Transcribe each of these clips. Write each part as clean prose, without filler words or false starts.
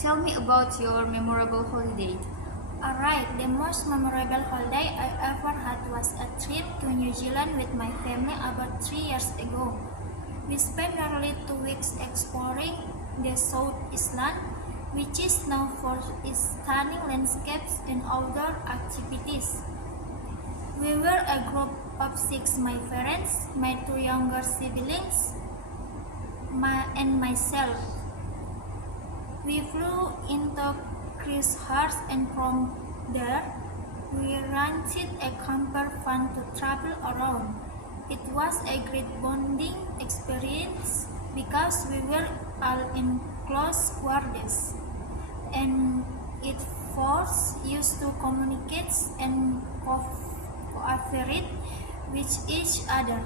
Tell me about your memorable holiday. Alright, the most memorable holiday I ever had was a trip to New Zealand with my family about 3 years ago. We spent nearly 2 weeks exploring the South Island, which is known for its stunning landscapes and outdoor activities. We were a group of 6, my parents, my 2 younger siblings, and myself. We flew into Christchurch and from there, we rented a camper van to travel around. It was a great bonding experience because we were all in close quarters, and it forced us to communicate and cooperate with each other.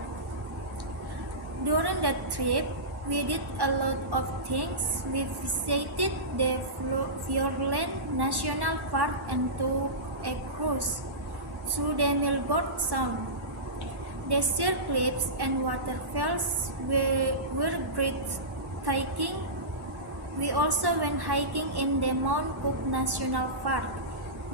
During the trip, we did a lot of things. We visited the Fiordland National Park and took a cruise through the Melbourne Sound. The sheer cliffs and waterfalls were breathtaking. We also went hiking in the Mount Cook National Park,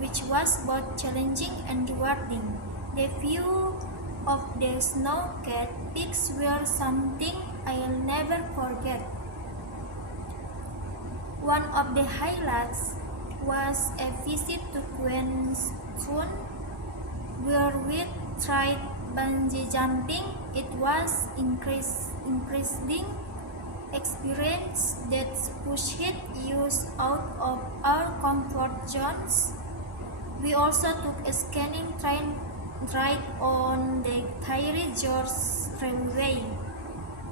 which was both challenging and rewarding. The view of the snow-capped peaks were something I'll never forget. One of the highlights was a visit to Queenstown, where we tried bungee jumping. It was increasing experience that pushed us out of our comfort zones. We also took a scanning train ride on the Tyree George Railway,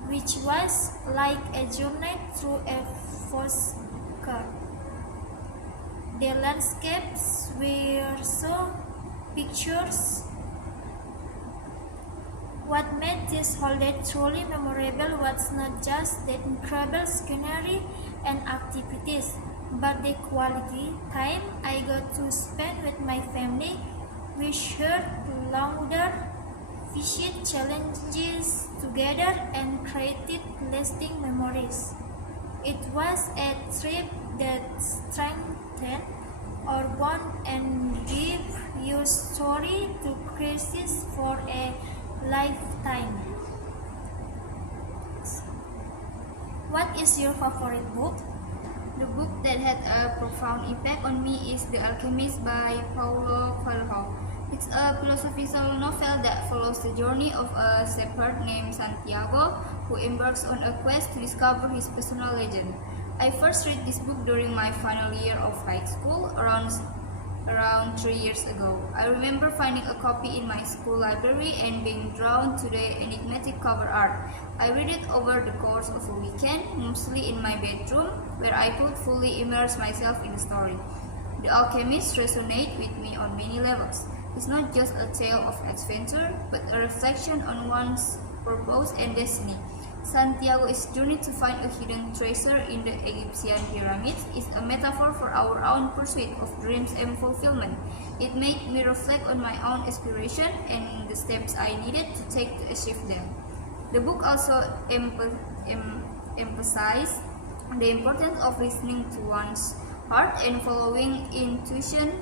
which was like a journey through a postcard. The landscapes were so picturesque. What made this holiday truly memorable was not just the incredible scenery and activities, but the quality time I got to spend with my family. We shared laughter, faced challenges together, and created lasting memories. It was a trip that strengthened our bond and gave you story to cherish for a lifetime. What is your favorite book? The book that had a profound impact on me is The Alchemist by Paulo Coelho. It's a philosophical novel that follows the journey of a shepherd named Santiago who embarks on a quest to discover his personal legend. I first read this book during my final year of high school, around 3 years ago. I remember finding a copy in my school library and being drawn to the enigmatic cover art. I read it over the course of a weekend, mostly in my bedroom, where I could fully immerse myself in the story. The Alchemist resonated with me on many levels. It's not just a tale of adventure, but a reflection on one's purpose and destiny. Santiago's journey to find a hidden treasure in the Egyptian pyramids is a metaphor for our own pursuit of dreams and fulfillment. It made me reflect on my own aspiration and the steps I needed to take to achieve them. The book also emphasized the importance of listening to one's heart and following intuition.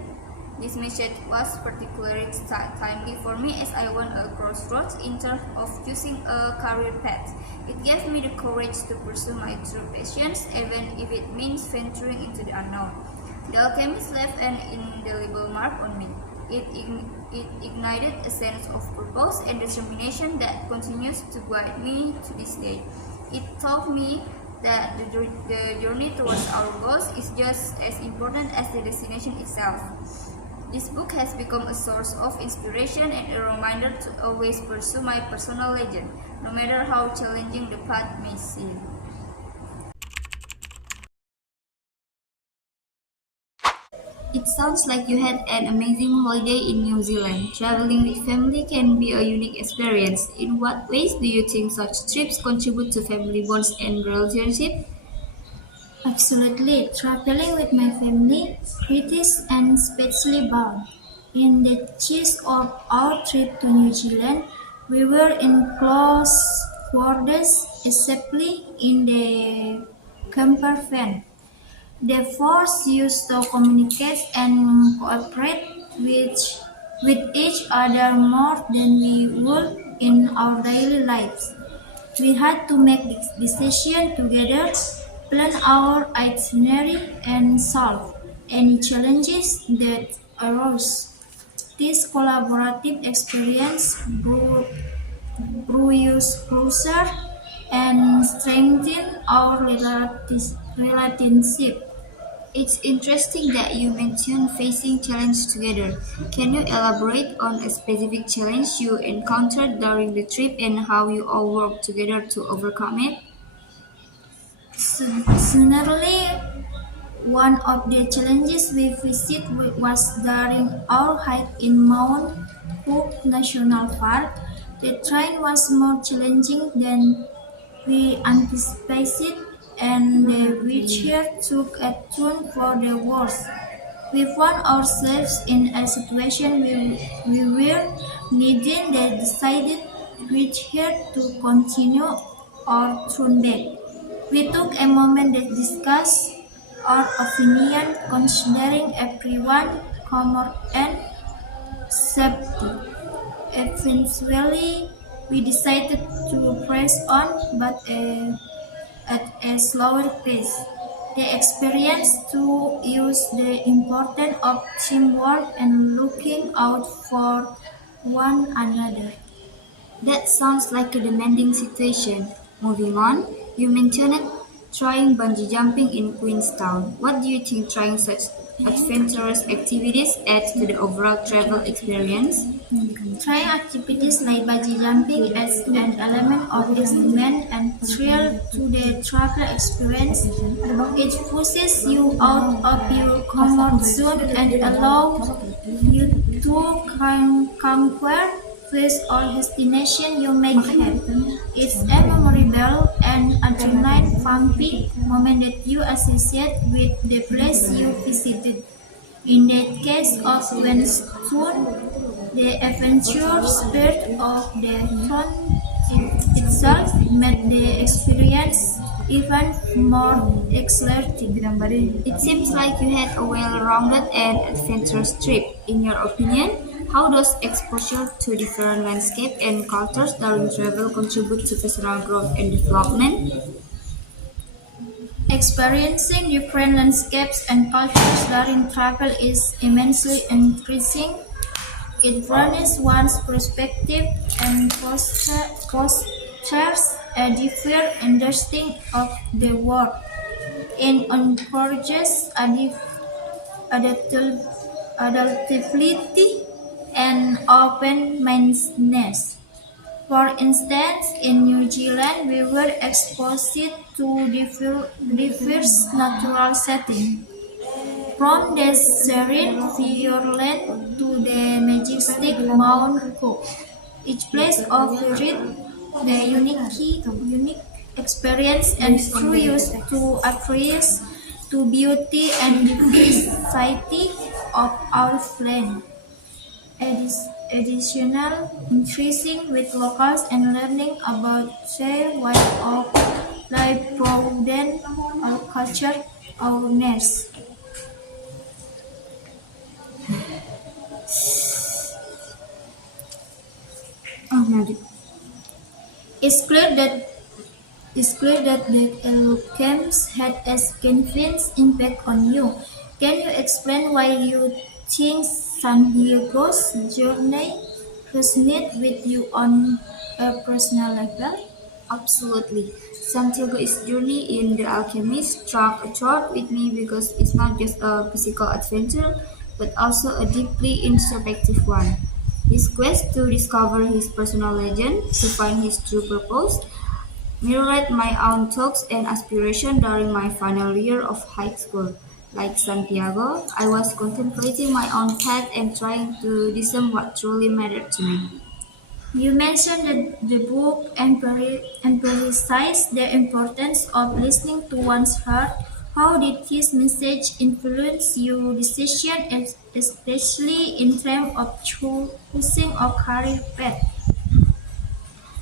This message was particularly timely for me as I was at a crossroads in terms of choosing a career path. It gave me the courage to pursue my true passions, even if it means venturing into the unknown. The Alchemist left an indelible mark on me. It ignited a sense of purpose and determination that continues to guide me to this day. It taught me that the journey towards our goals is just as important as the destination itself. This book has become a source of inspiration and a reminder to always pursue my personal legend, no matter how challenging the path may seem. It sounds like you had an amazing holiday in New Zealand. Traveling with family can be a unique experience. In what ways do you think such trips contribute to family bonds and relationships? Absolutely. Traveling with my family creates an especially bond. In the gist of our trip to New Zealand, we were in close quarters, especially in the camper van. They force you to communicate and cooperate with each other more than we would in our daily lives. We had to make decisions together, plan our itinerary, and solve any challenges that arose. This collaborative experience drew us closer and strengthened our relationship. It's interesting that you mentioned facing challenge together. Can you elaborate on a specific challenge you encountered during the trip and how you all worked together to overcome it? Similarly, one of the challenges we faced was during our hike in Mount Cook National Park. The terrain was more challenging than we anticipated, and the wheelchair took a turn for the worse. We found ourselves in a situation where we were needing the decided wheelchair to continue or turn back. We took a moment to discuss our opinion, considering everyone comfort and safety. Eventually, we decided to press on, but at a slower pace. The experience to use the importance of teamwork and looking out for one another. That sounds like a demanding situation. Moving on, you mentioned trying bungee jumping in Queenstown. What do you think trying such adventurous activities adds to the overall travel experience? Trying activities like bungee jumping adds an element of excitement and thrill to the travel experience. It pushes you out of your comfort zone and allows you to conquer place or destination you may have. It's a memorable and adrenaline-pumping moment that you associate with the place you visited. In the case of Winston, the adventure spirit of the town itself made the experience even more exhilarating. It seems like you had a well-rounded and adventurous trip. In your opinion, how does exposure to different landscapes and cultures during travel contribute to personal growth and development? Experiencing different landscapes and cultures during travel is immensely enriching. It broadens one's perspective and fosters a deeper understanding of the world and encourages adaptability and open-mindedness. For instance, in New Zealand, we were exposed to diverse natural settings, from the serene fiordland to the majestic Mount Cook. Each place offered a unique experience and drew us to appraise the beauty and diversity of our land. Additional interacting with locals and learning about their way of life broaden our culture awareness. Oh, no. It's clear that the Eloquence had a significant impact on you. Can you explain why you think San Diego's journey resonated with you on a personal level? Absolutely. Santiago's journey in the Alchemist struck a chord with me because it's not just a physical adventure, but also a deeply introspective one. His quest to discover his personal legend, to find his true purpose, mirrored my own thoughts and aspirations during my final year of high school. Like Santiago, I was contemplating my own path and trying to discern what truly mattered to me. You mentioned that the book emphasized the importance of listening to one's heart. How did this message influence your decision, especially in terms of choosing a career path?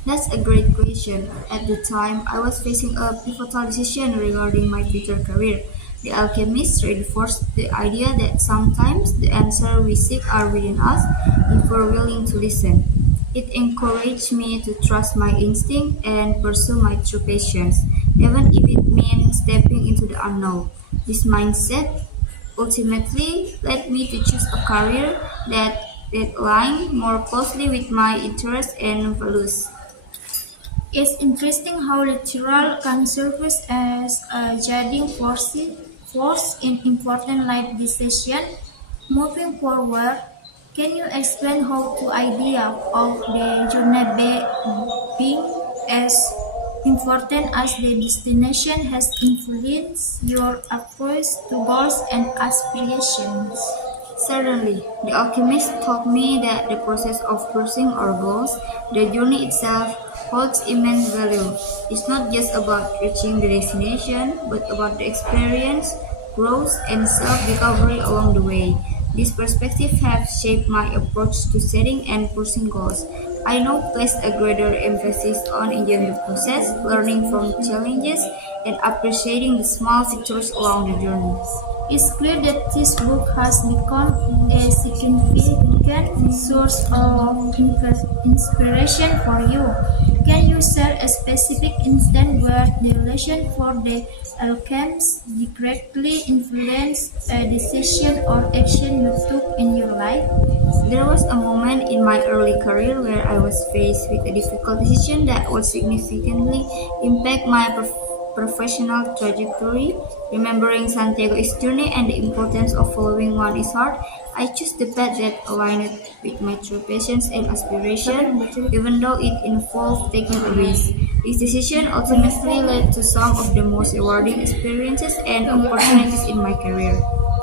That's a great question. At the time, I was facing a pivotal decision regarding my future career. The Alchemist reinforced the idea that sometimes the answers we seek are within us if we're willing to listen. It encouraged me to trust my instinct and pursue my true passions, even if it meant stepping into the unknown. This mindset ultimately led me to choose a career that aligned more closely with my interests and values. It's interesting how literal can serve as a guiding force in important life decisions. Moving forward, can you explain how the idea of the journey being as important as the destination has influenced your approach to goals and aspirations? Certainly, The Alchemist taught me that the process of pursuing our goals, the journey itself, holds immense value. It's not just about reaching the destination, but about the experience, growth, and self-discovery along the way. This perspective has shaped my approach to setting and pursuing goals. I now place a greater emphasis on enjoying the process, learning from challenges, and appreciating the small victories along the journey. It's clear that this book has become a significant source of inspiration for you. Can you share a specific instance where the lesson for the alchemist directly influenced a decision or action you took in your life? There was a moment in my early career where I was faced with a difficult decision that would significantly impact my professional trajectory. Remembering Santiago's journey and the importance of following one's heart, I chose the path that aligned with my true passions and aspiration, even though it involved taking a risk. This decision ultimately led to some of the most rewarding experiences and opportunities in my career.